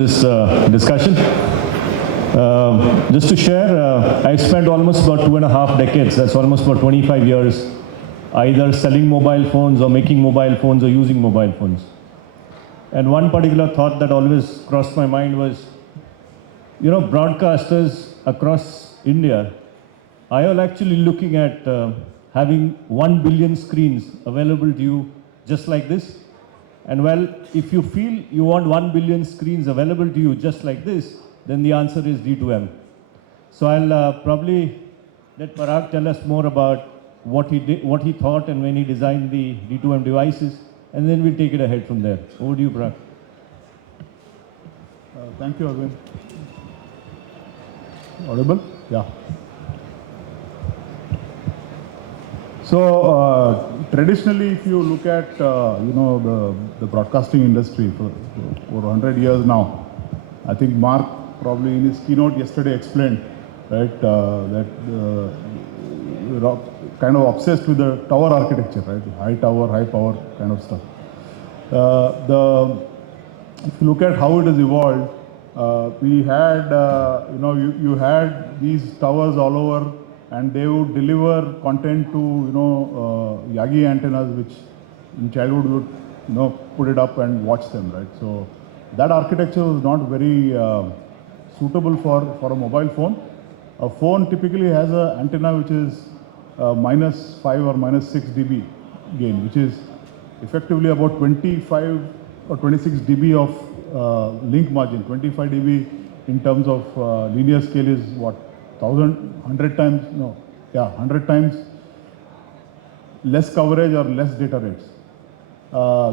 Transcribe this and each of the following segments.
This discussion. Just to share, I spent almost about 2.5 decades, that's almost about 25 years, either selling mobile phones or making mobile phones or using mobile phones. And one particular thought that always crossed my mind was, broadcasters across India are all actually looking at having 1 billion screens available to you just like this. And well, if you feel you want 1 billion screens available to you just like this, then the answer is D2M. So I'll probably let Parag tell us more about what he did, what he thought, and when he designed the D2M devices, and then we'll take it ahead from there. Over to you, Parag. Thank you, Arvind. Audible? Yeah. So traditionally, if you look at the broadcasting industry for over 100 years now, I think Mark probably in his keynote yesterday explained, right, that we're kind of obsessed with the tower architecture, right, high tower, high power kind of stuff. If you look at how it has evolved, we had you had these towers all over, and they would deliver content to Yagi antennas, which in childhood would put it up and watch them, right? So that architecture was not very suitable for a mobile phone. A phone typically has an antenna which is -5 or -6 dB gain, which is effectively about 25 or 26 dB of link margin. 25 dB in terms of linear scale is what? 100 times, 100 times less coverage or less data rates.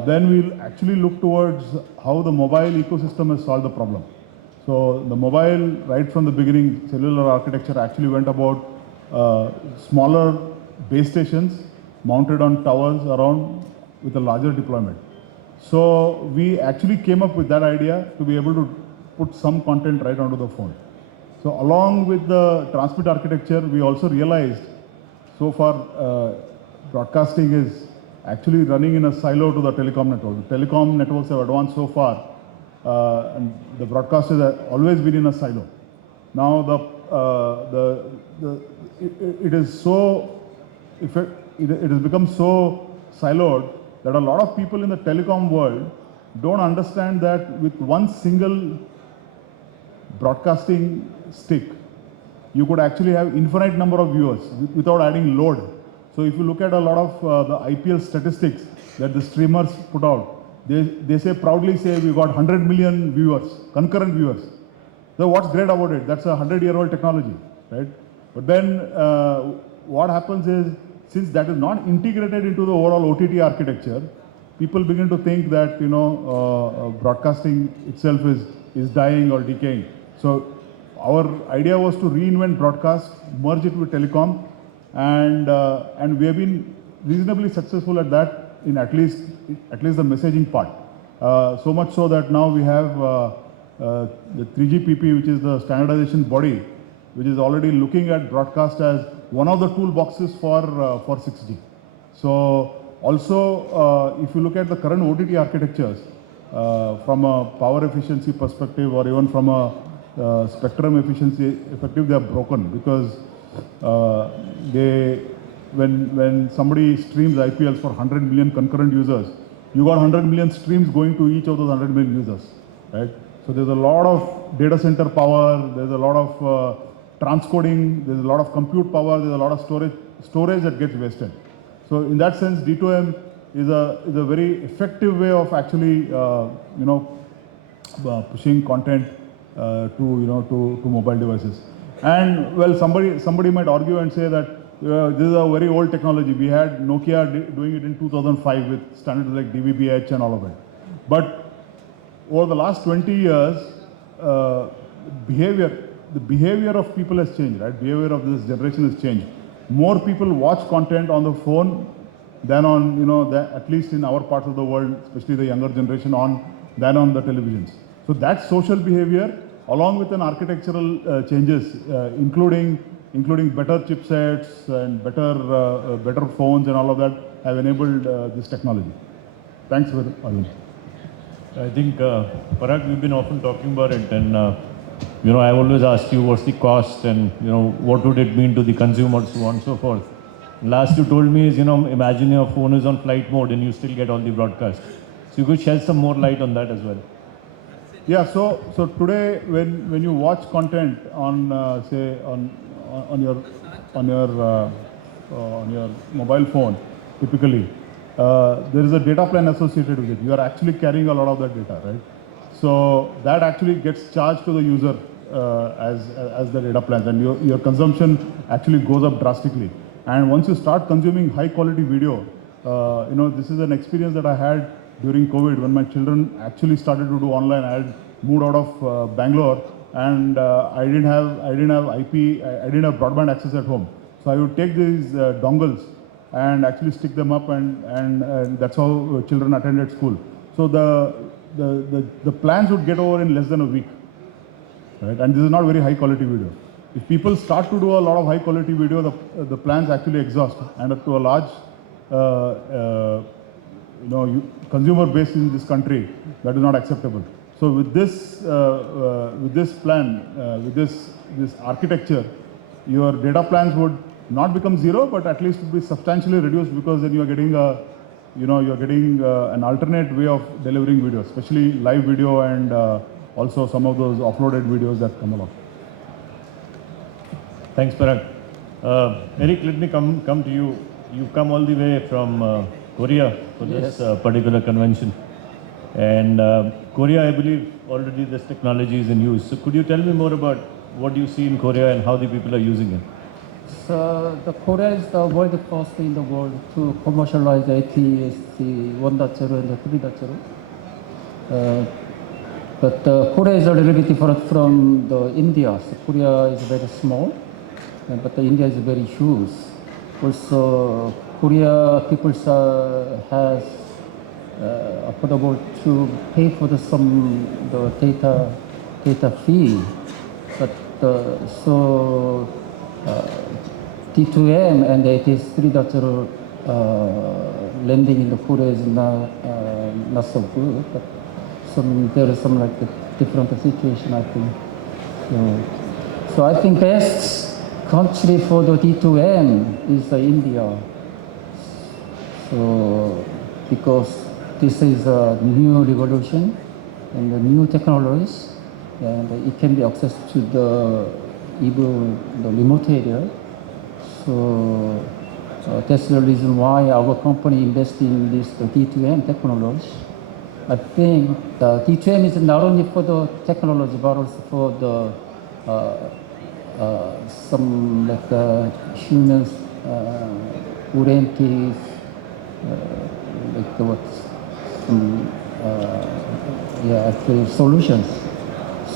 Then we'll actually look towards how the mobile ecosystem has solved the problem. So the mobile, right from the beginning, cellular architecture actually went about smaller base stations mounted on towers around with a larger deployment. So we actually came up with that idea to be able to put some content right onto the phone. So along with the transmit architecture, we also realized so far broadcasting is actually running in a silo to the telecom network. The telecom networks have advanced so far, and the broadcasters have always been in a silo. Now it has become so siloed that a lot of people in the telecom world don't understand that with one single broadcasting stick, you could actually have infinite number of viewers without adding load. So if you look at a lot of the IPL statistics that the streamers put out, they proudly say we got 100 million viewers, concurrent viewers. So what's great about it? That's a 100-year-old technology, right? But then what happens is, since that is not integrated into the overall OTT architecture, people begin to think that broadcasting itself is dying or decaying. So our idea was to reinvent broadcast, merge it with telecom, and we have been reasonably successful at that in at least the messaging part. So much so that now we have the 3GPP, which is the standardization body, which is already looking at broadcast as one of the toolboxes for 6G. So also, if you look at the current OTT architectures, from a power efficiency perspective or even from a spectrum efficiency perspective, they are broken because when somebody streams IPLs for 100 million concurrent users, you got 100 million streams going to each of those 100 million users, right? So there's a lot of data center power, there's a lot of transcoding, there's a lot of compute power, there's a lot of storage that gets wasted. So in that sense, D2M is a very effective way of actually pushing content to mobile devices. And well, somebody might argue and say that this is a very old technology. We had Nokia doing it in 2005 with standards like DVB-H and all of it. But over the last 20 years, the behavior of people has changed, right? Behavior of this generation has changed. More people watch content on the phone than on, at least in our parts of the world, especially the younger generation, than on the televisions. So that social behavior, along with an architectural changes, including better chipsets and better phones and all of that, have enabled this technology. Thanks, Arvind. I think, Parag, we've been often talking about it, and I always ask you what's the cost, and what would it mean to the consumers, so on and so forth. Last you told me is, imagine your phone is on flight mode and you still get all the broadcast. So you could shed some more light on that as well. Yeah, so today when you watch content on say on your on your mobile phone, typically there is a data plan associated with it. You are actually carrying a lot of that data, right? So that actually gets charged to the user as the data plans, and your consumption actually goes up drastically. And once you start consuming high quality video, this is an experience that I had during COVID when my children actually started to do online. I had moved out of Bangalore, and I didn't have IP, I didn't have broadband access at home. So I would take these dongles and actually stick them up, and that's how children attended school. So the plans would get over in less than a week, right? And this is not very high quality video. If people start to do a lot of high quality video, the plans actually exhaust, and to a large consumer base in this country, that is not acceptable. So with this plan, with this architecture, your data plans would not become zero, but at least would be substantially reduced, because then you are getting an alternate way of delivering video, especially live video, and also some of those uploaded videos that come along. Thanks, Parag. Eric, let me come to you. You come all the way from Korea for this particular convention. And Korea, I believe, already this technology is in use. So could you tell me more about what you see in Korea and how the people are using it? So the Korea is the world first in the world to commercialize ATSC 1.0 and 3.0. But Korea is a little bit different from the India. So Korea is very small, but the India is very huge. Also, Korea people has affordable to pay for the data fee, but D2M and ATS 3.0 landing in the Korea is not so good, but there is some like a different situation, I think. So I think best country for the D2M is India. So because this is a new revolution and the new technologies, and it can be accessed to even the remote area. So that's the reason why our company invested in this D2M technology. I think the D2M is not only for the technology, but also for the some like humans oriented like actually solutions.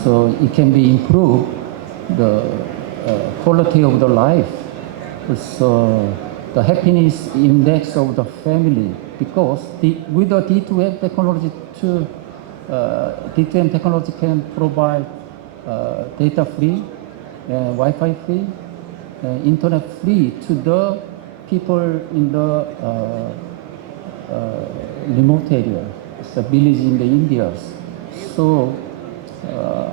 So it can be improved the quality of the life. So the happiness index of the family, because with the D2M technology too, D2M technology can provide data free, Wi-Fi free, internet free to the people in the remote area, it's a village in the India. So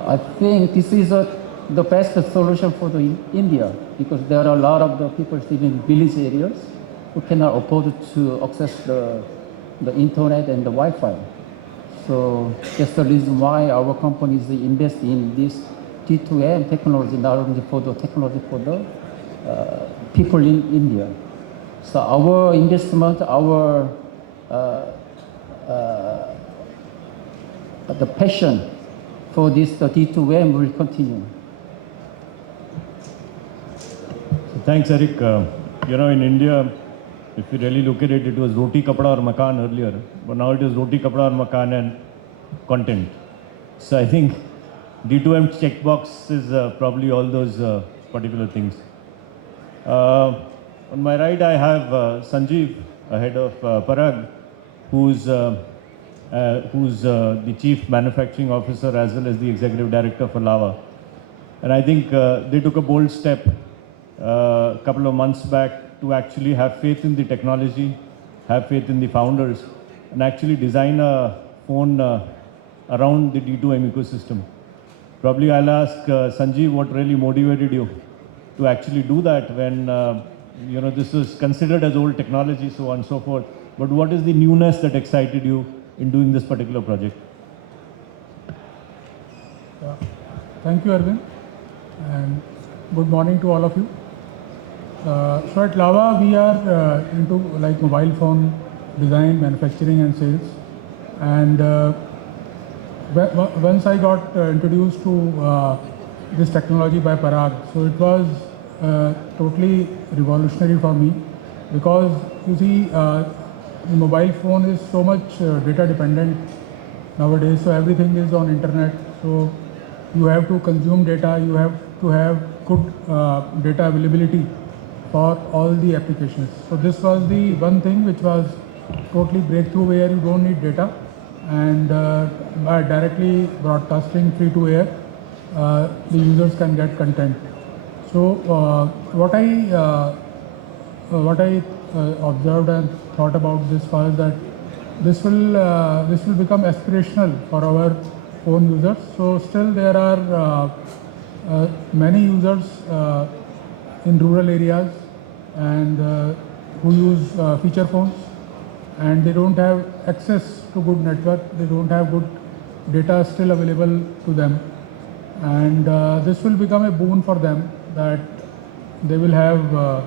I think this is the best solution for the India, because there are a lot of the people living in village areas who cannot afford to access the internet and the Wi-Fi. So that's the reason why our company is investing in this D2M technology, not only for the technology for the people in India. So our investment, the passion for this D2M will continue. So thanks, Eric. In India, if you really look at it, it was roti, kapda or makan earlier, but now it is roti, kapda or makan and content. So I think D2M checkbox is probably all those particular things. On my right, I have Sanjeev, ahead of Parag, who's the Chief Manufacturing Officer as well as the Executive Director for Lava. And I think they took a bold step a couple of months back to actually have faith in the technology, have faith in the founders, and actually design a phone around the D2M ecosystem. Probably I'll ask Sanjeev what really motivated you to actually do that when this is considered as old technology, so on and so forth. But what is the newness that excited you in doing this particular project? Thank you, Arvind, and good morning to all of you. So at Lava, we are into like mobile phone design, manufacturing, and sales. And once I got introduced to this technology by Parag, so it was totally revolutionary for me, because you see, the mobile phone is so much data dependent nowadays. So everything is on internet. So you have to consume data. You have to have good data availability for all the applications. So this was the one thing which was totally breakthrough, where you don't need data, and by directly broadcasting free to air, the users can get content. So what I observed and thought about this was that this will become aspirational for our phone users. So still there are many users in rural areas and who use feature phones, and they don't have access to good network, they don't have good data still available to them, and this will become a boon for them, that they will have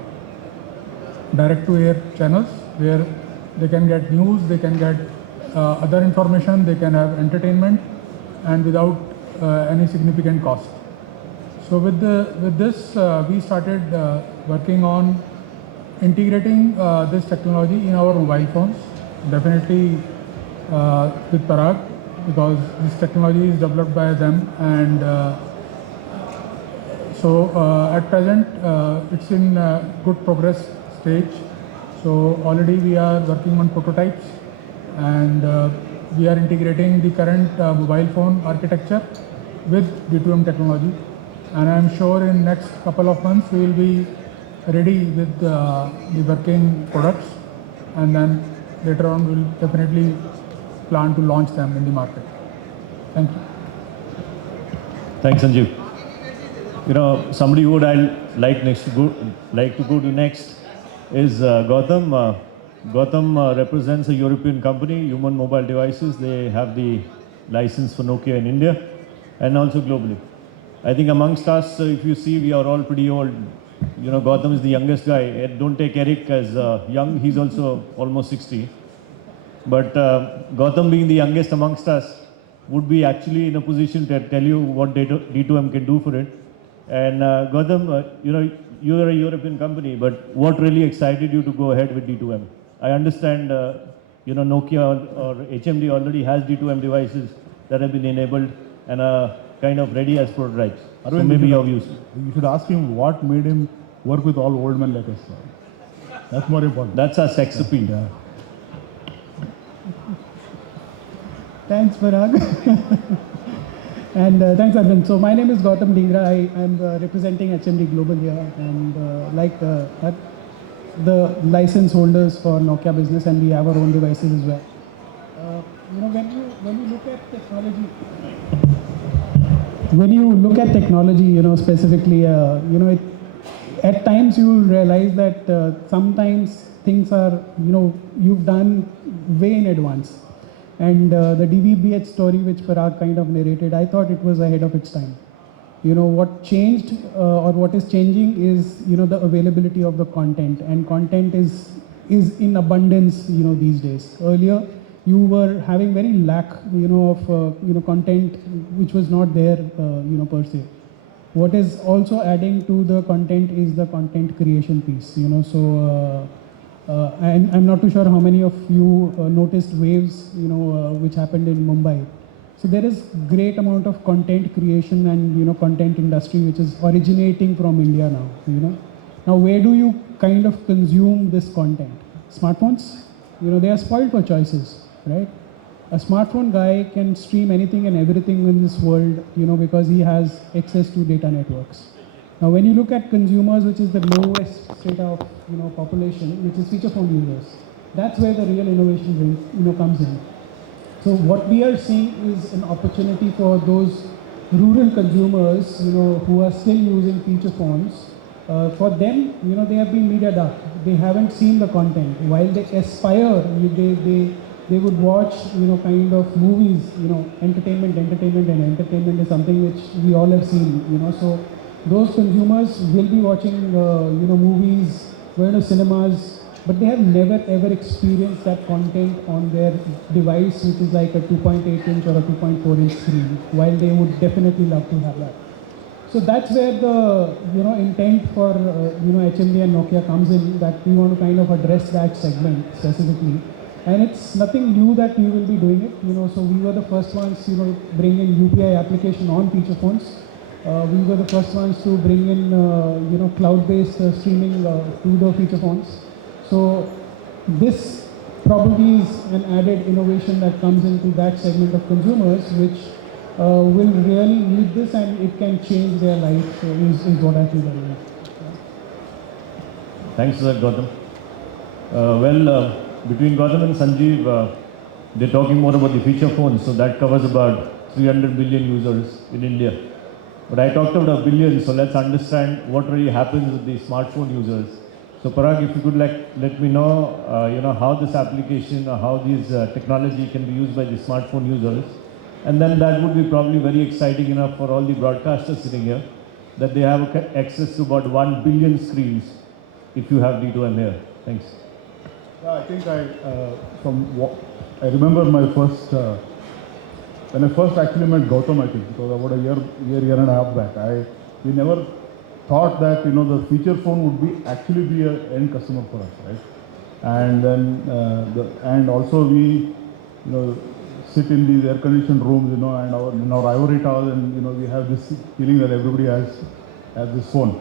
direct to air channels where they can get news, they can get other information, they can have entertainment, and without any significant cost. So with this, we started working on integrating this technology in our mobile phones, definitely with Parag, because this technology is developed by them, and so at present it's in good progress stage. So already we are working on prototypes, and we are integrating the current mobile phone architecture with D2M technology, and I am sure in next couple of months we will be ready with the working products, and then later on we will definitely plan to launch them in the market. Thank you. Thanks, Sanjeev. Somebody who I'd like to go to next is Gautam. Gautam represents a European company, Human Mobile Devices. They have the license for Nokia in India and also globally. I think amongst us, if you see, we are all pretty old. Gautam is the youngest guy. Don't take Eric as young. He's also almost 60. But Gautam, being the youngest amongst us, would be actually in a position to tell you what D2M can do for it. And Gautam, you are a European company, but what really excited you to go ahead with D2M? I understand, Nokia or HMD already has D2M devices that have been enabled and are kind of ready as prototypes. Arvind, So maybe your views. You should ask him what made him work with all old men like us. That's more important. That's our sex appeal. Yeah. Thanks, Parag. And thanks, Arvind. So my name is Gautam Dhingra. I am representing HMD Global here, and the license holders for Nokia business, and we have our own devices as well. When you look at technology, specifically, at times you will realize that sometimes things are, you've done way in advance. And the DVBH story which Parag kind of narrated, I thought it was ahead of its time. What changed or what is changing is, the availability of the content, and content is in abundance, these days. Earlier, you were having very lack, of, content which was not there, per se. What is also adding to the content is the content creation piece, so I'm not too sure how many of you noticed waves, which happened in Mumbai. So there is great amount of content creation and, content industry which is originating from India now, Now where do you kind of consume this content? Smartphones, they are spoiled for choices, right? A smartphone guy can stream anything and everything in this world, because he has access to data networks. Now, when you look at consumers, which is the lowest strata of population, which is feature phone users, that's where the real innovation comes in. So what we are seeing is an opportunity for those rural consumers, who are still using feature phones. For them, they have been media dark. They haven't seen the content. While they aspire, they would watch, kind of movies, entertainment is something which we all have seen, So those consumers will be watching, movies, going to cinemas, but they have never ever experienced that content on their device, which is like a 2.8 inch or a 2.4 inch screen, while they would definitely love to have that. So that's where the intent for HMD and Nokia comes in, that we want to kind of address that segment specifically. And it's nothing new that we will be doing it. So we were the first ones, bring in UPI application on feature phones. We were the first ones to bring in cloud-based streaming to the feature phones. So this probably is an added innovation that comes into that segment of consumers, which will really need this, and it can change their life, is what I feel. Thanks for that, Gautam. Between Gautam and Sanjeev, they're talking more about the feature phones, so that covers about 300 million users in India. But I talked about a billion, so let's understand what really happens with the smartphone users. So Parag, if you could let me know, how this application or how this technology can be used by the smartphone users. And then that would be probably very exciting enough for all the broadcasters sitting here, that they have access to about 1 billion screens if you have D2M here. Thanks. Yeah, I think I remember my first, when I first actually met Gautam, I think, it was about a year and a half back. We never thought that, the feature phone would actually be an end customer for us, right? And then, and also we, sit in these air-conditioned rooms, and in our ivory towers, and we have this feeling that everybody has this phone.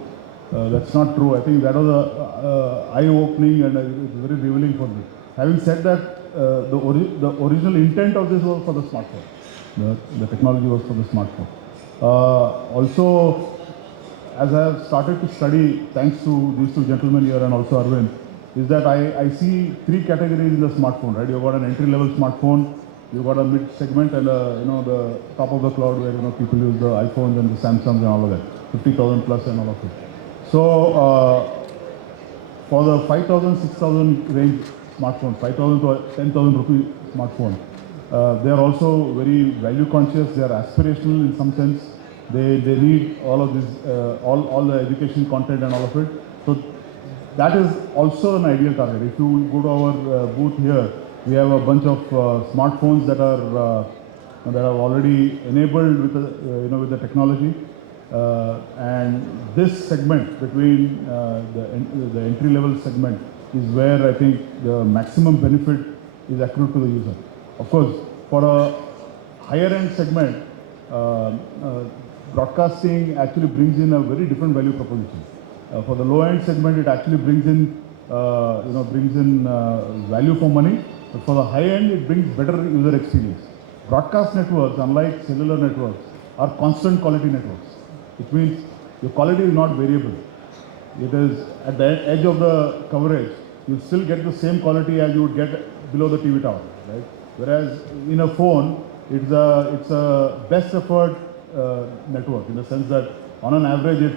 That's not true. I think that was eye-opening, and it's very revealing for me. Having said that, the original intent of this was for the smartphone. The technology was for the smartphone. Also, as I have started to study, thanks to these two gentlemen here and also Arvind, is that I see three categories in the smartphone, right? You've got an entry-level smartphone, you've got a mid-segment, and the top of the cloud where people use the iPhones and the Samsungs and all of that, 50,000 plus and all of it. So for the 5,000, 6,000 range smartphones, 5,000 to 10,000 rupee smartphone, they are also very value conscious. They are aspirational in some sense. They need all of this, all the education content and all of it. So that is also an ideal target. If you go to our booth here, we have a bunch of smartphones that are already enabled with the with the technology. And this segment between the entry-level segment is where I think the maximum benefit is accrued to the user. Of course, for a higher-end segment, broadcasting actually brings in a very different value proposition. For the low-end segment, it actually brings in value for money. But for the high-end, it brings better user experience. Broadcast networks, unlike cellular networks, are constant quality networks. Which means your quality is not variable. It is at the edge of the coverage, you still get the same quality as you would get below the TV tower, right? Whereas in a phone, it's a best effort network in the sense that on an average,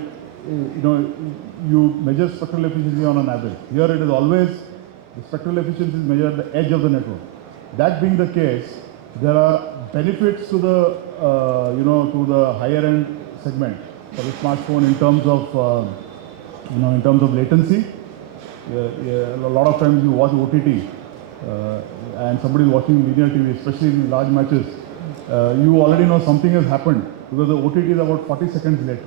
you measure spectral efficiency on an average. Here it is always the spectral efficiency is measured at the edge of the network. That being the case, there are benefits to the to the higher end segment for the smartphone in terms of latency. A lot of times you watch OTT and somebody is watching linear TV, especially in large matches. You already know something has happened because the OTT is about 40 seconds late,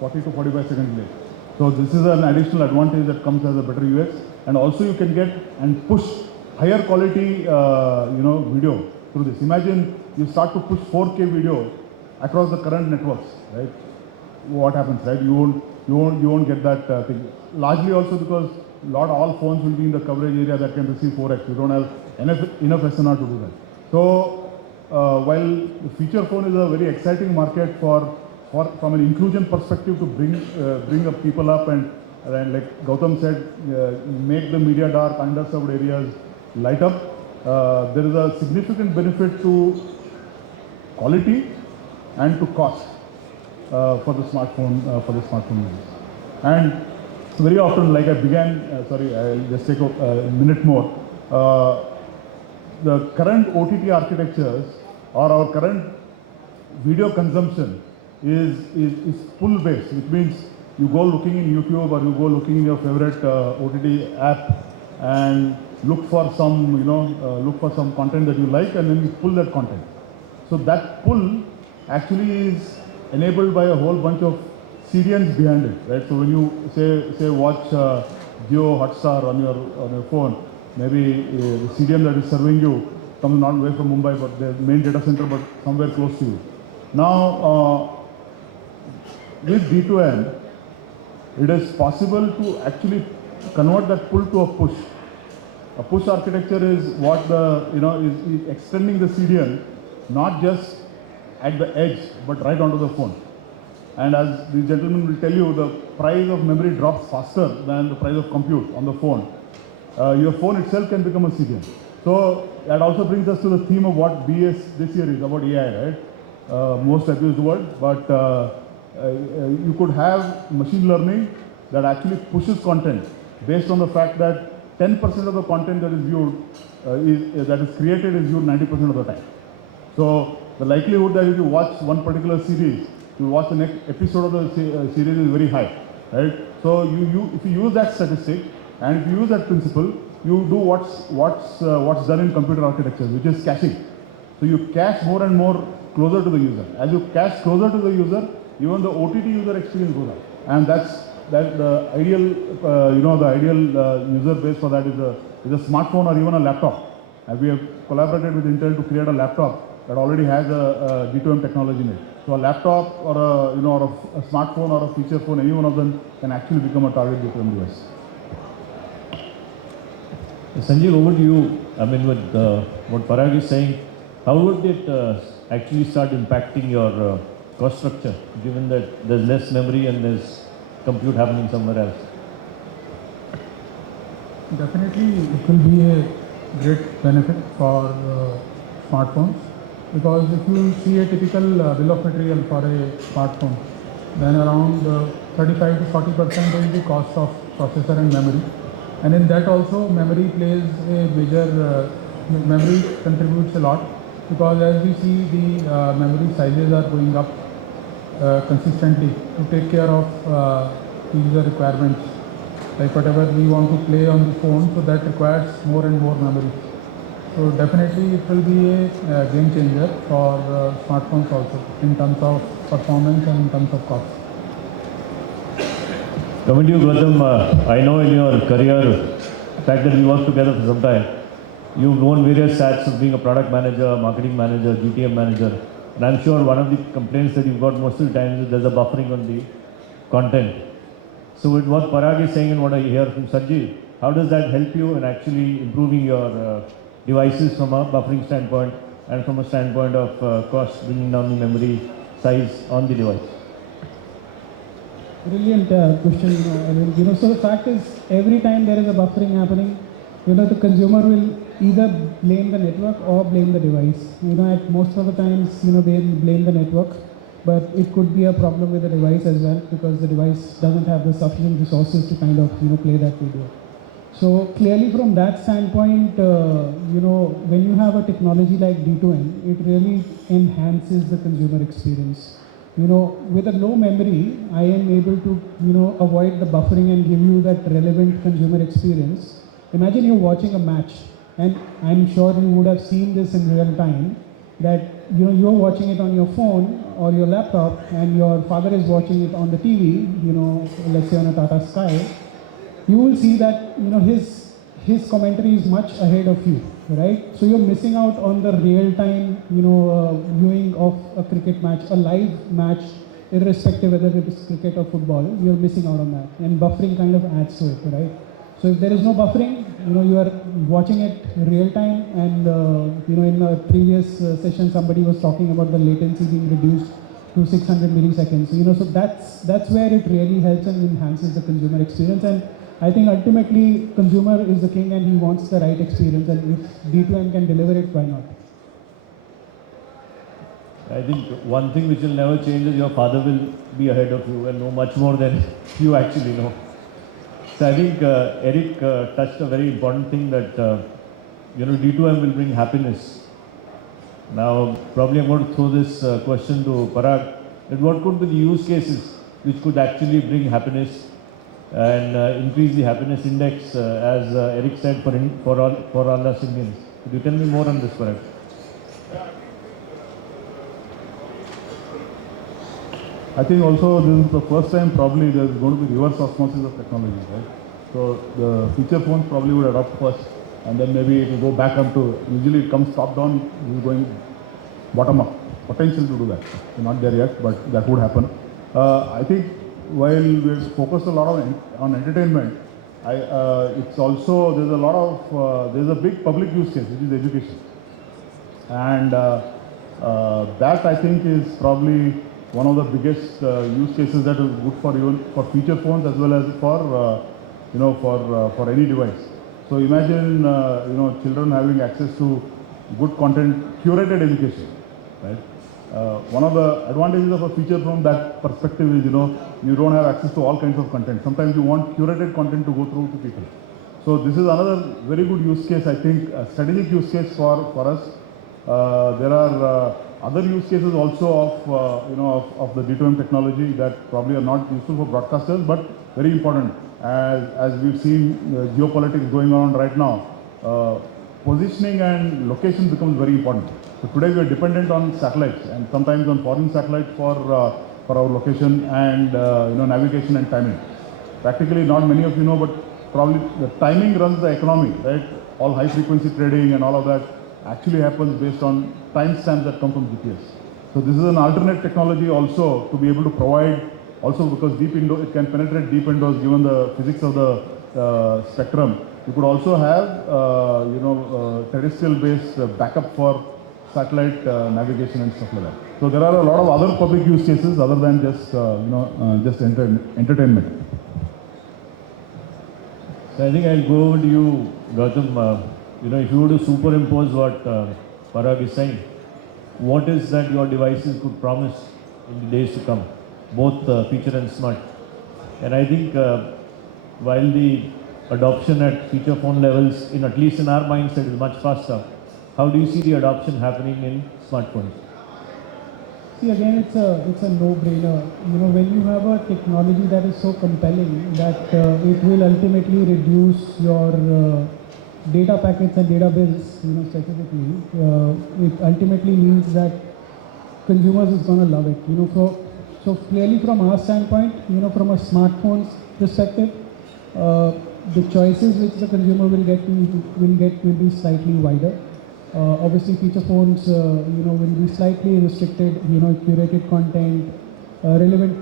40 to 45 seconds late. So this is an additional advantage that comes as a better UX, and also you can get and push higher quality video through this. Imagine you start to push 4K video across the current networks, right? What happens, right? You won't get that thing. Largely also because all phones will be in the coverage area that can receive 4x. You don't have enough SNR to do that. So while the feature phone is a very exciting market from an inclusion perspective to bring up people up and like Gautam said, make the media dark, underserved areas light up. there is a significant benefit to quality and to cost for the smartphone users. And very often, like I began, sorry, I'll just take a minute more. The current OTT architectures or our current video consumption is pull-based, which means you go looking in YouTube or you go looking in your favorite OTT app and look for some, look for some content that you like, and then you pull that content. So that pull actually is enabled by a whole bunch of CDNs behind it, right? So when you say watch Jio Hotstar on your phone, maybe the CDN that is serving you comes not away from Mumbai, but the main data center, but somewhere close to you. Now, with D2M, it is possible to actually convert that pull to a push. A push architecture is what is extending the CDN, not just at the edge, but right onto the phone. And as the gentleman will tell you, the price of memory drops faster than the price of compute on the phone. Your phone itself can become a CDN. So that also brings us to the theme of what BES this year is about AI, right? Most abused word, but you could have machine learning that actually pushes content based on the fact that 10% of the content that is viewed, that is created is viewed 90% of the time. So the likelihood that if you watch one particular series, you watch the next episode of the series is very high, right? So if you use that statistic and if you use that principle, you do what's done in computer architecture, which is caching. So you cache more and more closer to the user. As you cache closer to the user, even the OTT user experience goes up, and that's the ideal, the ideal user base for that is a smartphone or even a laptop. And we have collaborated with Intel to create a laptop that already has a D2M technology in it. So a laptop or a smartphone or a feature phone, any one of them can actually become a target D2M device. Sanjeev, over to you. I mean, with what Parag is saying, how would it actually start impacting your cost structure, given that there's less memory and there's compute happening somewhere else? Definitely, it will be a great benefit for smartphones, because if you see a typical bill of material for a smartphone, then around 35 to 40% is the cost of processor and memory. And in that also, memory plays a major, memory contributes a lot, because as we see the memory sizes are going up consistently to take care of user requirements, like whatever we want to play on the phone, so that requires more and more memory. So definitely it will be a game changer for smartphones also, in terms of performance and in terms of cost. Coming to you, Gautam, I know in your career, the fact that we worked together for some time, you've worn various hats of being a product manager, marketing manager, GTM manager, and I'm sure one of the complaints that you've got most of the time is there's a buffering on the content. So with what Parag is saying and what I hear from Sanjeev, how does that help you in actually improving your devices from a buffering standpoint and from a standpoint of cost, bringing down the memory size on the device? Brilliant question, Arvind. So the fact is, every time there is a buffering happening, the consumer will either blame the network or blame the device. At most of the times, they blame the network, but it could be a problem with the device as well, because the device doesn't have the sufficient resources to kind of, play that video. So clearly from that standpoint, when you have a technology like D2M, it really enhances the consumer experience. With a low memory, I am able to, avoid the buffering and give you that relevant consumer experience. Imagine you're watching a match, and I'm sure you would have seen this in real time, that, you're watching it on your phone or your laptop, and your father is watching it on the TV, let's say on a Tata Sky. You will see that, his commentary is much ahead of you, right? So you're missing out on the real-time, viewing of a cricket match, a live match, irrespective whether it is cricket or football. You're missing out on that, and buffering kind of adds to it, right? So if there is no buffering, you are watching it real-time, and in a previous session, somebody was talking about the latency being reduced to 600 milliseconds. So that's where it really helps and enhances the consumer experience. And I think ultimately consumer is the king and he wants the right experience, and if D2M can deliver it, why not? I think one thing which will never change is your father will be ahead of you and know much more than you actually know. So I think Eric touched a very important thing that D2M will bring happiness. Now probably I'm going to throw this question to Parag. That what could be the use cases which could actually bring happiness and increase the happiness index, as Eric said, for all us Indians. Could you tell me more on this, Parag? I think also this is the first time probably there's going to be reverse osmosis of technology, right? So the feature phones probably would adopt first, and then maybe it will go back up to, usually it comes top down, it is going bottom up. Potential to do that. We're not there yet, but that would happen. I think while we're focused a lot on entertainment, it's also, there's a lot of, there's a big public use case, which is education. And that I think is probably one of the biggest use cases that is good for even for feature phones as well as for for any device. So imagine children having access to good content, curated education, right? One of the advantages of a feature from that perspective is you don't have access to all kinds of content. Sometimes you want curated content to go through to people. So this is another very good use case, I think, a strategic use case for us. There are other use cases also of the D2M technology that probably are not useful for broadcasters, but very important. As we've seen geopolitics going on right now, positioning and location becomes very important. So today we are dependent on satellites and sometimes on foreign satellites for our location and navigation and timing. Practically, not many of you know, but probably the timing runs the economy, right? All high frequency trading and all of that actually happens based on timestamps that come from GPS. So this is an alternate technology also to be able to provide, also because it can penetrate deep indoors given the physics of the spectrum. You could also have terrestrial based backup for satellite navigation and stuff like that. So there are a lot of other public use cases other than just entertainment. So I think I'll go over to you, Gautam. If you were to superimpose what Parag is saying, what is that your devices could promise in the days to come, both feature and smart? And I think while the adoption at feature phone levels, at least in our mindset, is much faster, how do you see the adoption happening in smartphones? See, again, it's a no-brainer. When you have a technology that is so compelling that it will ultimately reduce your data packets and data bills, specifically, it ultimately means that consumers is going to love it. So clearly from our standpoint, from a smartphone's perspective, the choices which the consumer will get will be slightly wider. Obviously, feature phones, will be slightly restricted. Curated content, relevant,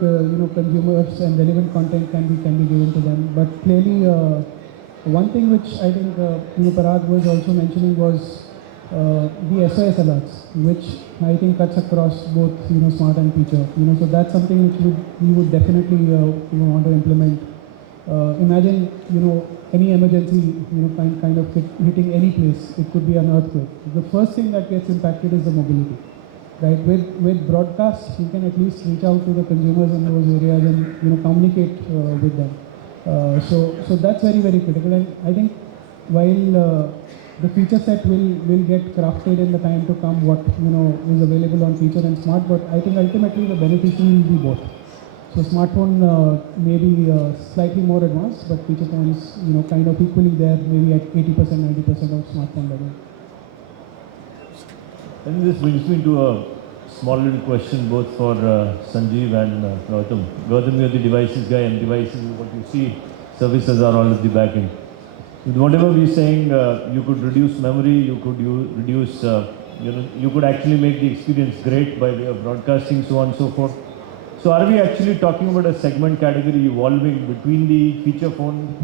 consumers and relevant content can be given to them. But clearly, one thing which I think Parag was also mentioning was the SOS alerts, which I think cuts across both smart and feature. So that's something which we would definitely want to implement. Imagine any emergency kind of hitting any place. It could be an earthquake. The first thing that gets impacted is the mobility, right? With broadcast, you can at least reach out to the consumers in those areas and communicate with them. So that's very, very critical. And I think while the feature set will get crafted in the time to come, what is available on feature and smart, but I think ultimately the beneficiary will be both. So smartphone may be slightly more advanced, but feature phones kind of equally there, maybe at 80%, 90% of smartphone level. And this brings me to a small little question both for Sanjeev and Gautam. Gautam, you're the devices guy, and devices, what you see, services are all at the back end. With whatever we're saying, you could reduce memory, you could reduce, you could actually make the experience great by way of broadcasting, so on and so forth. So are we actually talking about a segment category evolving between the feature phone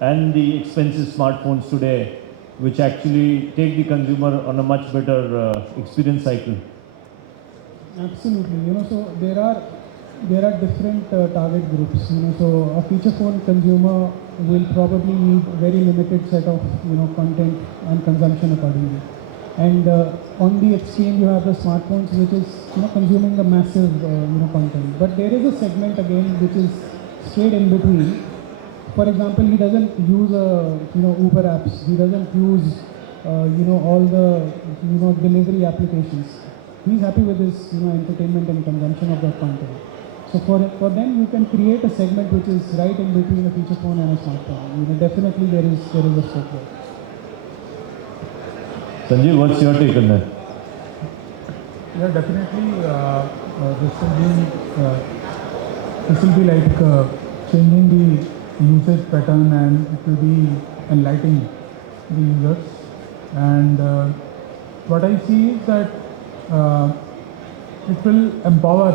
and the expensive smartphones today, which actually take the consumer on a much better experience cycle? Absolutely. So there are there are different target groups. So a feature phone consumer will probably need very limited set of content and consumption accordingly. And on the exchange, you have the smartphones, which is consuming a massive content. But there is a segment again which is straight in between. For example, he doesn't use Uber apps. He doesn't use all the delivery applications. He's happy with his entertainment and consumption of that content. So for them, you can create a segment which is right in between a feature phone and a smartphone. Definitely there is a scope there. Sanjeev, what's your take on that? Yeah, definitely. This will be like changing the usage pattern, and it will be enlightening the users. And what I see is that it will empower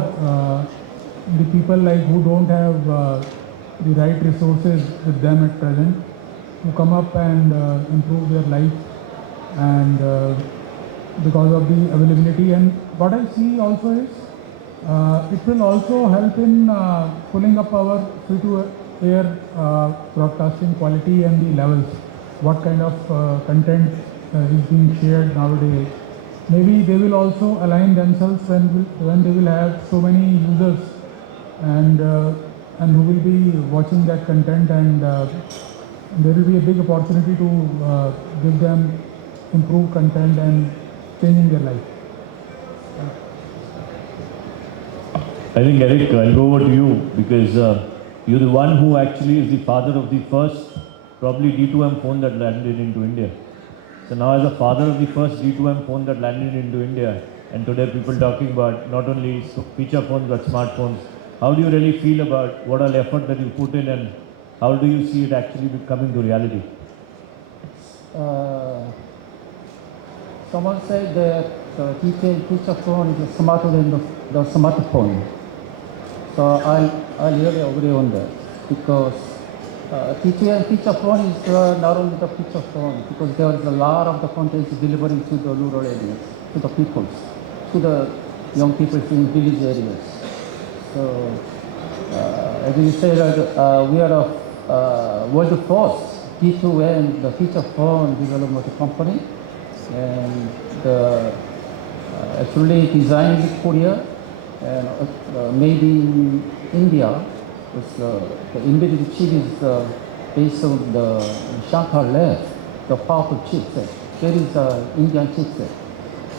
the people like who don't have the right resources with them at present to come up and improve their life, and because of the availability. And what I see also is it will also help in pulling up our free-to-air broadcasting quality and the levels. What kind of content is being shared nowadays. Maybe they will also align themselves when they will have so many users and who will be watching that content, and there will be a big opportunity to give them improved content and changing their life. I think, Eric, I'll go over to you because you're the one who actually is the father of the first, probably D2M phone that landed into India. So now as a father of the first D2M phone that landed into India, and today people talking about not only feature phones but smartphones, how do you really feel about what all effort that you put in, and how do you see it actually becoming to reality? Someone said that the feature phone is smarter than the smartphone. So I really agree on that, because feature phone is not only the feature phone, because there is a lot of the content delivering to the rural areas, to the people, to the young people in village areas. So as you said, we are a world first D2M, the feature phone development company, and actually designed in Korea and made in India. The embedded chip is based on the Shankar Lab, the powerful chipset. That is the Indian chipset.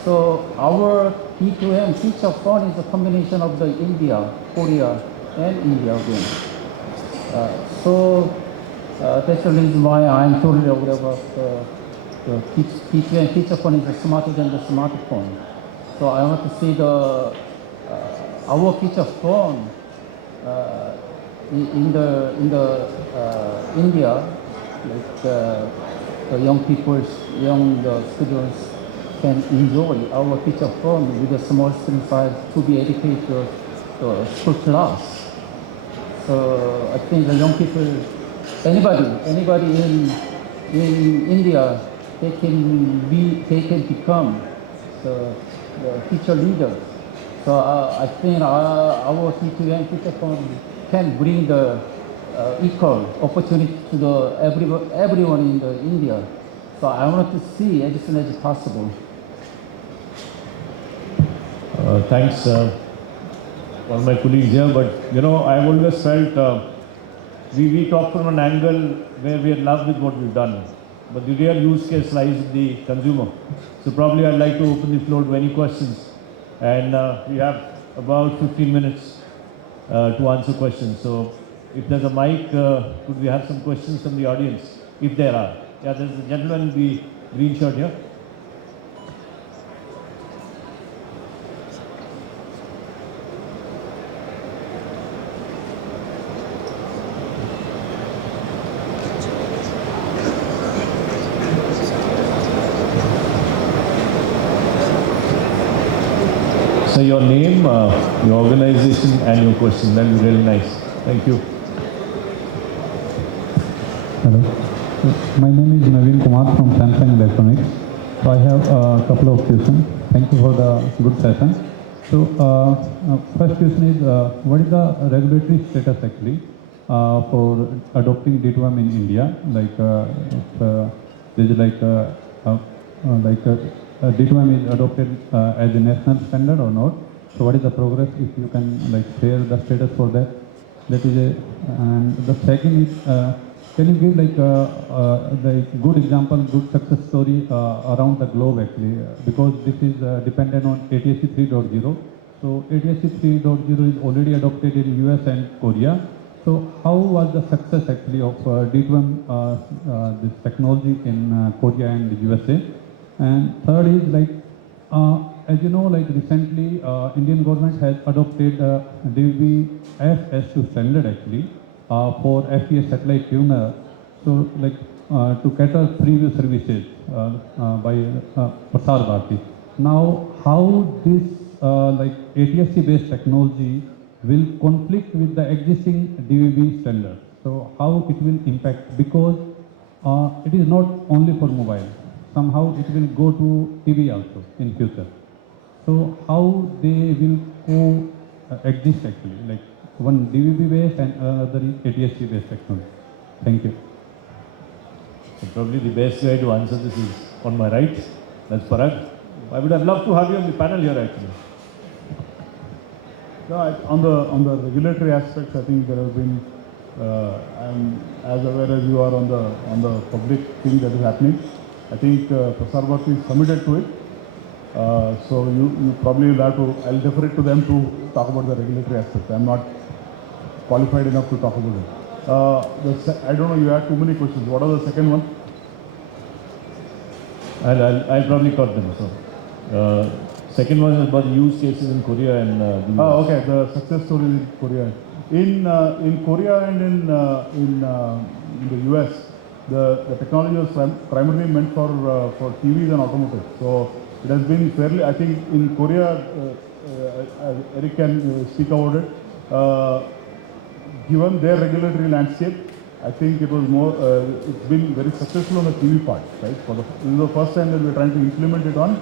So our D2M feature phone is a combination of the India, Korea, and India again. That's the reason why I'm totally aware about the D2M feature phone is smarter than the smartphone. So I want to see our feature phone in India, like the young people, students can enjoy our feature phone with a small screen size to be educated to school class. So I think the young people, anybody in India, they can become the future leader. So I think our D2M feature phone can bring the equal opportunity to everyone in India. So I want to see as soon as possible. Thanks, all my colleagues here. But I've always felt we talk from an angle where we are in love with what we've done. But the real use case lies in the consumer. So probably I'd like to open the floor to any questions. And we have about 15 minutes to answer questions. So if there's a mic, could we have some questions from the audience? If there are. Yeah, there's a gentleman in the green shirt here. So your name, your organization and your question, that would be really nice. Thank you. Hello. My name is Naveen Kumar from Samsung Electronics. So I have a couple of questions. Thank you for the good session. So, first question is, what is the regulatory status actually for adopting D2M in India? Like, if, there is D2M is adopted as a national standard or not? So, what is the progress? If you can like share the status for that, that is a. And the second is, can you give like the good example, good success story around the globe actually? Because this is dependent on ATSC 3.0. So ATSC 3.0 is already adopted in US and Korea. So how was the success actually of D2M, this technology in Korea and the USA? And third is like, as you know, like recently Indian government has adopted DVB-S S2 standard actually for FES satellite tuner. So like to cater preview services by Prasar Bharati. Now how this like ATSC based technology will conflict with the existing DVB standard. So how it will impact, because it is not only for mobile. Somehow it will go to TV also in future. So how they will co-exist actually, like one DVB based and another is ATSC based technology. Thank you. So probably the best guy to answer this is on my right. That's Parag. I would have loved to have you on the panel here actually. No, on the regulatory aspects, I think there have been. I'm as aware as you are on the public thing that is happening. I think Prasar Bharati is committed to it. So you probably will have to. I'll defer it to them to talk about the regulatory aspects. I'm not qualified enough to talk about it. I don't know. You had too many questions. What are the second one? I'll probably cut them. So second one is about the use cases in Korea and the US. Okay. The success stories in Korea. In Korea and in the US, the technology was primarily meant for TVs and automotive. So it has been fairly. I think in Korea, Eric can speak about it. Given their regulatory landscape, I think it was more. It's been very successful on the TV part, right? This is the first time that we're trying to implement it on,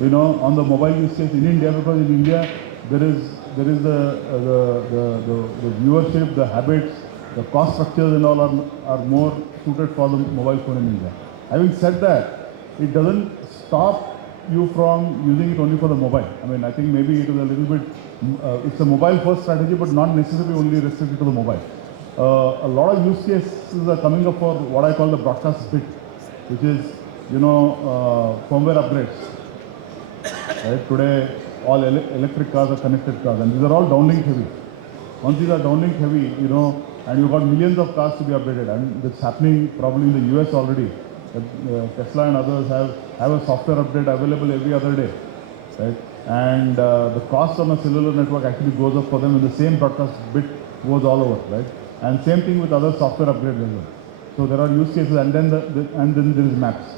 on the mobile use case in India, because in India there is the viewership, the habits, the cost structures and all are more suited for the mobile phone in India. Having said that, it doesn't stop you from using it only for the mobile. I mean, I think maybe it is a little bit. It's a mobile first strategy, but not necessarily only restricted to the mobile. A lot of use cases are coming up for what I call the broadcast bit, which is firmware upgrades. Right? Today, all electric cars are connected cars, and these are all downlink heavy. Once these are downlink heavy, and you've got millions of cars to be updated, and it's happening probably in the US already. Tesla and others have a software update available every other day, right? And the cost on a cellular network actually goes up for them, and the same broadcast bit goes all over, right? And same thing with other software upgrades as well. So there are use cases, and then there is maps.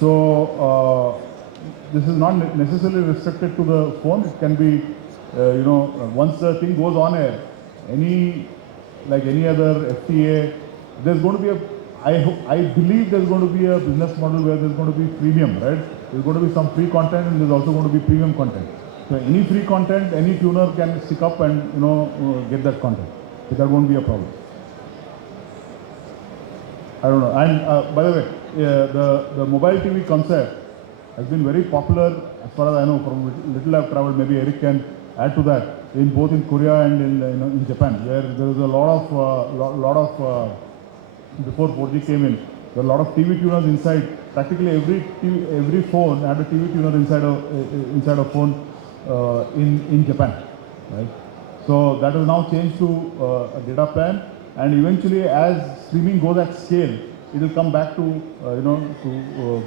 So this is not necessarily restricted to the phone. It can be, once the thing goes on air, like any other FTA, there's going to be I believe there's going to be a business model where there's going to be premium, right? There's going to be some free content, and there's also going to be premium content. So any free content, any tuner can stick up and get that content. So that won't be a problem. I don't know. And by the way, the mobile TV concept has been very popular as far as I know. From little I've traveled, maybe Eric can add to that. In both in Korea and in Japan, where there is a lot of before 4G came in, there were a lot of TV tuners inside. Practically every phone had a TV tuner inside a phone in Japan, right? So that has now changed to a data plan, and eventually, as streaming goes at scale, it will come back to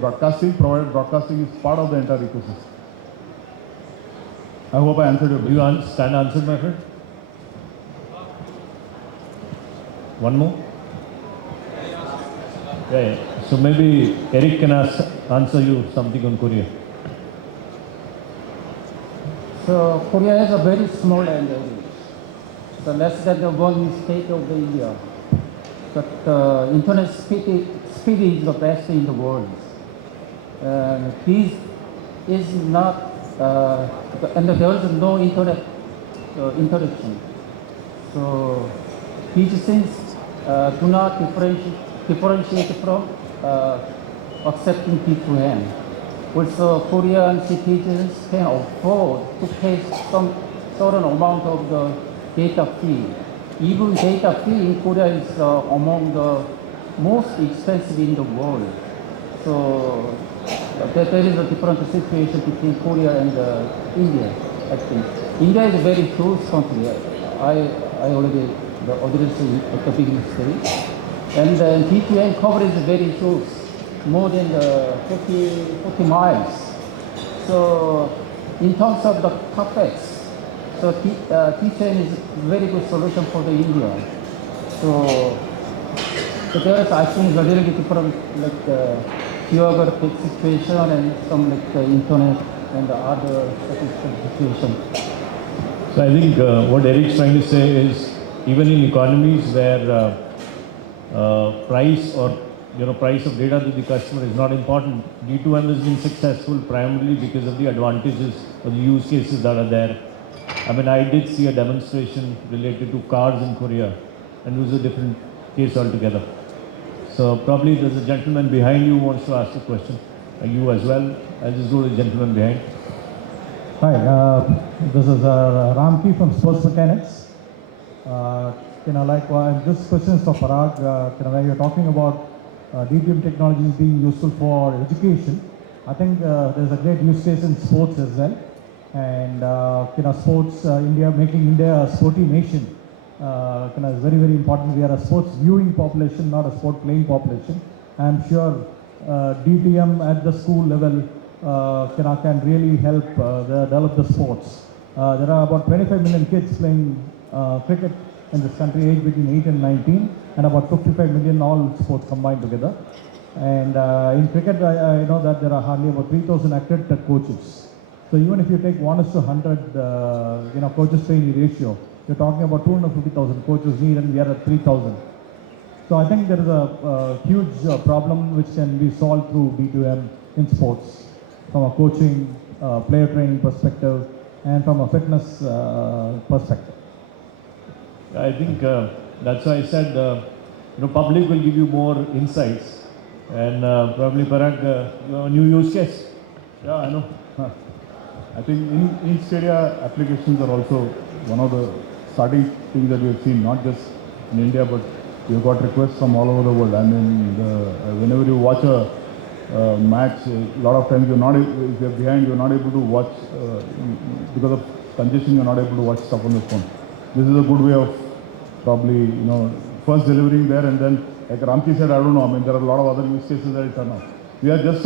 broadcasting, provided broadcasting is part of the entire ecosystem. I hope I answered your question. Do you understand answer, my friend? One more? Yeah. So maybe Eric can answer you something on Korea. So Korea has a very small land area. So less than the 1 state of the India. But internet speed is the best in the world. This is not and there is no interaction. So these things do not differentiate from accepting D2M. Also, Korean citizens can afford to pay some certain amount of the data fee. Even data fee in Korea is among the most expensive in the world. So there is a different situation between Korea and India, I think. India is a very huge country. I already addressed it at the beginning stage. And then D2M coverage is very huge, more than 40 miles. So in terms of the capex, so D2M is a very good solution for the India. So there is, I think, a little bit different, like geographic situation and some like the internet and the other situation. So I think what Eric's trying to say is, even in economies where price or price of data to the customer is not important, D2M has been successful primarily because of the advantages or the use cases that are there. I mean, I did see a demonstration related to cars in Korea, and it was a different case altogether. So probably there's a gentleman behind you who wants to ask a question. You as well. I'll just go to the gentleman behind. Hi, this is Ramki from Sports Mechanics. This question is for Parag. When you're talking about D2M technologies being useful for education, I think there's a great use case in sports as well. And sports, making India a sporty nation is very, very important. We are a sports viewing population, not a sport playing population. I'm sure D2M at the school level can really help develop the sports. There are about 25 million kids playing cricket in this country, aged between 8 and 19, and about 55 million all sports combined together. And in cricket, I know that there are hardly about 3,000 accredited coaches. So even if you take 1:100, coaches training ratio, you're talking about 250,000 coaches need, and we are at 3,000. So I think there is a huge problem which can be solved through D2M in sports, from a coaching, player training perspective, and from a fitness perspective. I think that's why I said, public will give you more insights, and probably Parag, a new use case. Yeah, I know. I think in Stadia applications are also one of the starting things that we have seen, not just in India, but we've got requests from all over the world. I mean, whenever you watch a match, a lot of times if you're behind, you're not able to watch, because of congestion, you're not able to watch stuff on the phone. This is a good way of probably, first delivering there, and then, like Ramki said, I don't know, I mean, there are a lot of other use cases that it turn out. This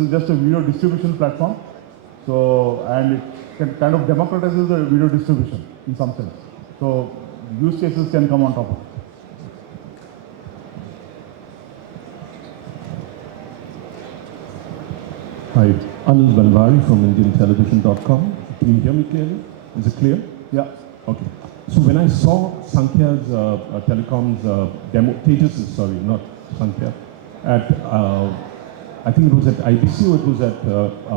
is just a video distribution platform. So, and it kind of democratizes the video distribution in some sense. So, use cases can come on top of it. Hi, Anuj Banwari from IndianTelevision.com. Can you hear me clearly? Is it clear? Yeah. Okay. So when I saw Sankhya's telecoms demo, Tejas, sorry, not Sankhya, at I think it was at IBC or it was at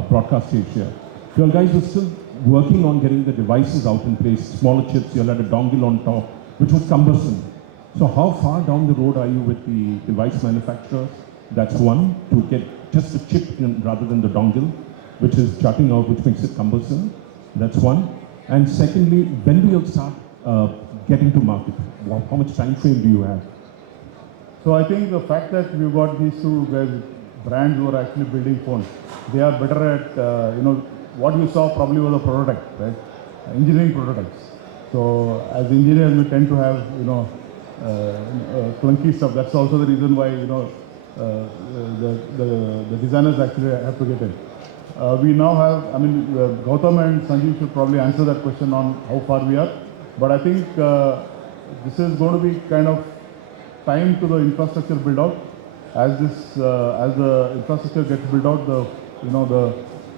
Broadcast Asia. You guys were still working on getting the devices out in place, smaller chips, you had a dongle on top, which was cumbersome. So how far down the road are you with the device manufacturers? That's one, to get just the chip rather than the dongle, which is jutting out, which makes it cumbersome. That's one. And secondly, when do you start getting to market? How much time frame do you have? So I think the fact that we've got these two guys, brands who are actually building phones, they are better at, what you saw probably was a prototype, right? Engineering prototypes. So as engineers, we tend to have, clunky stuff. That's also the reason why, the designers actually have to get in. We now have, Gautam and Sanjeev should probably answer that question on how far we are. But I think this is going to be kind of time to the infrastructure build out. As the infrastructure gets built out, the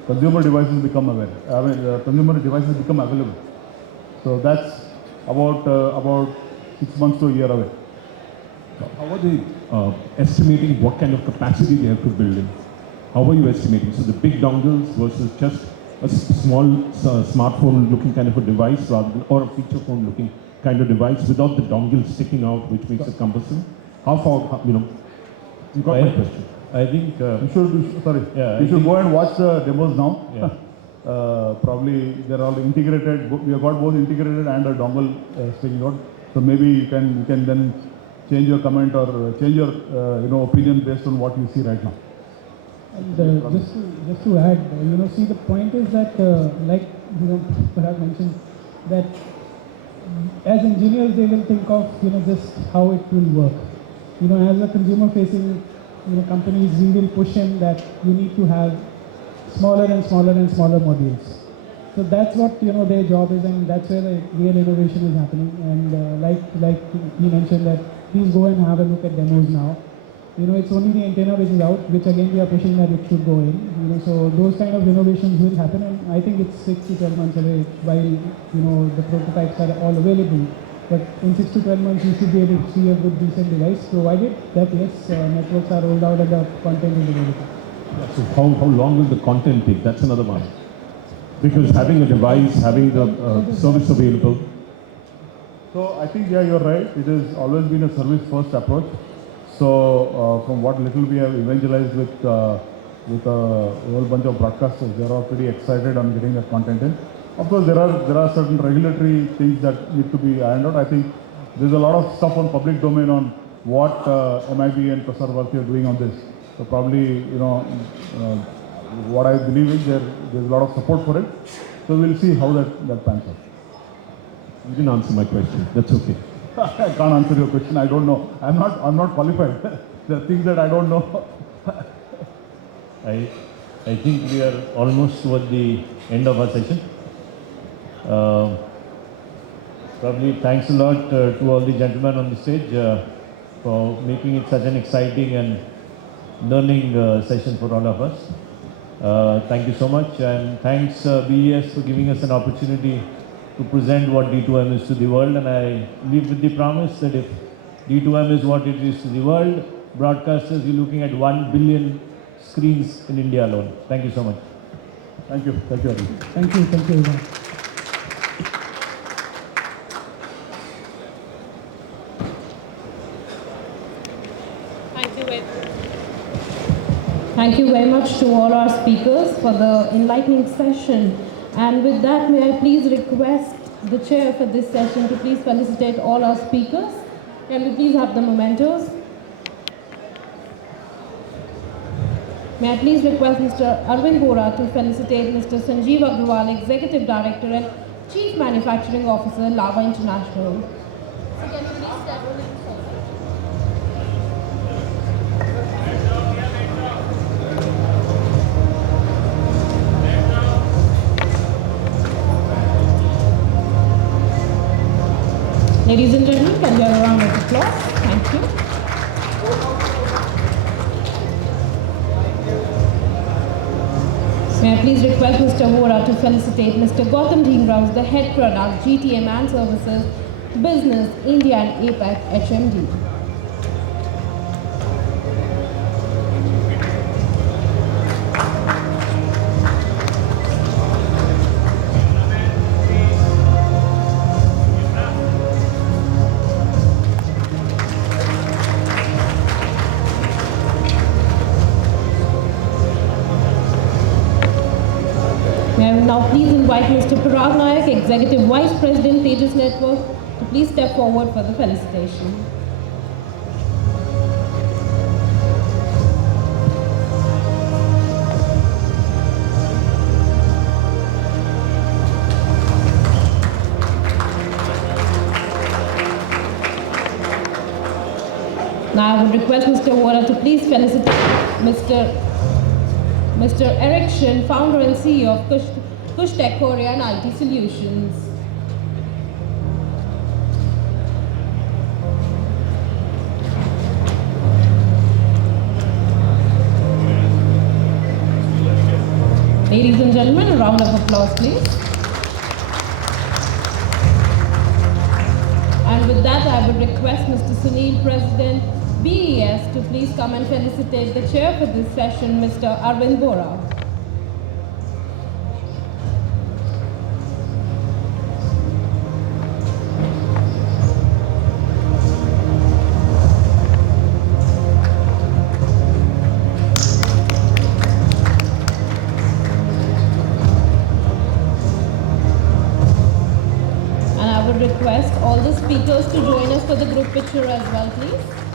consumer devices become aware. The consumer devices become available. So that's about 6 months to a year away. How are they estimating what kind of capacity they have to build in? How are you estimating? So the big dongles versus just a small smartphone-looking kind of a device rather than, or a feature phone-looking kind of device without the dongle sticking out, which makes it cumbersome? How far, you got my question. I think You should go and watch the demos now. Yeah. Probably they're all integrated. We have got both integrated and a dongle sticking out. So maybe you can then change your comment or change your opinion based on what you see right now. And just to add, see, the point is that, like Parag mentioned, that as engineers they will think of just how it will work. As a consumer-facing companies, we will push in that you need to have smaller and smaller and smaller modules. So that's what their job is, and that's where the real innovation is happening. And like you mentioned, that please go and have a look at demos now. It's only the antenna which is out, which again we are pushing that it should go in. So those kind of innovations will happen, and I think it's 6 to 12 months away while the prototypes are all available. But in 6 to 12 months you should be able to see a good decent device, provided that yes, networks are rolled out and the content is available. So how long will the content take? That's another one. Because having a device, having the service available. So I think, yeah, you're right. It has always been a service-first approach. So from what little we have evangelized with a whole bunch of broadcasters, they're all pretty excited on getting that content in. Of course, there are certain regulatory things that need to be ironed out. I think there's a lot of stuff on public domain on what MIB and Prasar Bharati are doing on this. So probably, what I believe is there's a lot of support for it. So we'll see how that pans out. You didn't answer my question. That's okay. I can't answer your question. I don't know. I'm not qualified. There are things that I don't know. I think we are almost toward the end of our session. Probably thanks a lot to all the gentlemen on the stage for making it such an exciting and learning session for all of us. Thank you so much, and thanks BES for giving us an opportunity to present what D2M is to the world. And I leave with the promise that if D2M is what it is to the world, broadcasters, you're looking at 1 billion screens in India alone. Thank you so much. Thank you. Thank you, Arvind. Thank you everyone. Thank you very much to all our speakers for the enlightening session. And with that, may I please request the chair for this session to please felicitate all our speakers. Can we please have the mementos? May I please request Mr. Arvind Vohra to felicitate Mr. Sanjeev Agarwal, Executive Director and Chief Manufacturing Officer, Lava International. So can you please step over? Ladies and gentlemen, can we have a round of applause? Thank you. May I please request Mr. Vohra to felicitate Mr. Gautam Dhingra, who is the Head Product, GTM and Services, Business, India and APAC, HMD. Now please invite Mr. Parag, Naik, Executive Vice President, Tejas Network, to please step forward for the felicitation. Now I would request Mr. Vohra to please felicitate Mr. Eric Shin, founder and CEO of Khushtech Korea and IT Solutions. Ladies and gentlemen, a round of applause, please. And with that, I would request Mr. Sunil, President, BES, to please come and felicitate the chair for this session, Mr. Arvind Vohra. speakers to join us for the group picture as well, please.